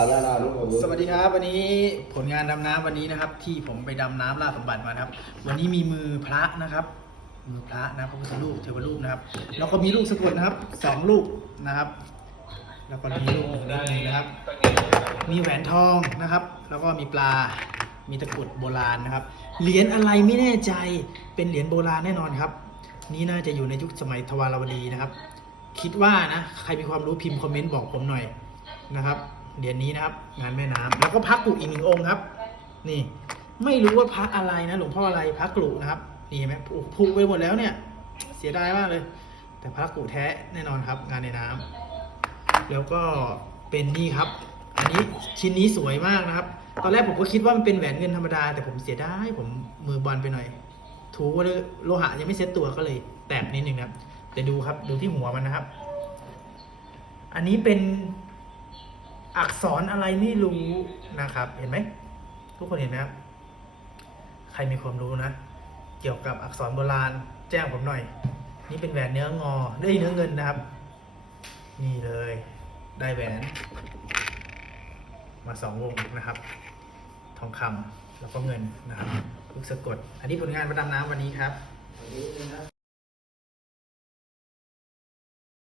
ทำได้แล้วลูกสวัสดีครับ วันนี้ผลงานดำน้ำวันนี้นะครับ ที่ผมไปดำน้ำล่าสมบัติมาครับ วันนี้มีมือพระนะครับ มือพระนะพระพุทธรูปเทวรูปนะครับแล้วก็มีลูกสะกดนะครับสองลูกนะครับ แล้วก็มีลูกหนึ่งลูกหนึ่งนะครับ มีแหวนทองนะครับ แล้วก็มีปลามีตะกรุดโบราณนะครับ เหรียญอะไรไม่แน่ใจเป็นเหรียญโบราณแน่นอนครับ นี่น่าจะอยู่ในยุคสมัยทวารวดีนะครับ คิดว่านะใครมีความรู้พิมพ์คอมเมนต์บอกผมหน่อยนะครับ เหรียญนี้นะครับ งานแม่น้ำแล้วก็พระกรุอีกหนึ่งองค์ครับ นี่ ไม่รู้ว่าพระอะไรนะหลวงพ่ออะไรพระกรุนะครับ นี่เห็นไหมผุผุไปหมดแล้วเนี่ย เสียดายมากเลย แต่พระกรุแท้แน่นอนครับ งานในน้ำแล้วก็เป็นนี่ครับ อันนี้ชิ้นนี้สวยมากนะครับ ตอนแรกผมก็คิดว่ามันเป็นแหวนเงินธรรมดา แต่ผมเสียดายผมมือบอลไปหน่อย ถูเลยโลหะยังไม่เซ็ตตัวก็เลย แตกนิดนึงนะครับแต่ดูครับดูที่หัวมันนะครับ อันนี้เป็น อักษรอะไรไม่รู้นะครับ เห็นไหม ทุกคนเห็นไหมครับใครมีความรู้นะ เกี่ยวกับอักษรโบราณ แจ้งผมหน่อย นี่เป็นแหวนเนื้องอได้เนื้อเงินนะครับ นี่เลย ได้แหวน มาสองวงนะครับ ทองคำแล้วก็เงินนะครับลูกสะกด อันนี้ผลงานประดำน้ำวันนี้ครับ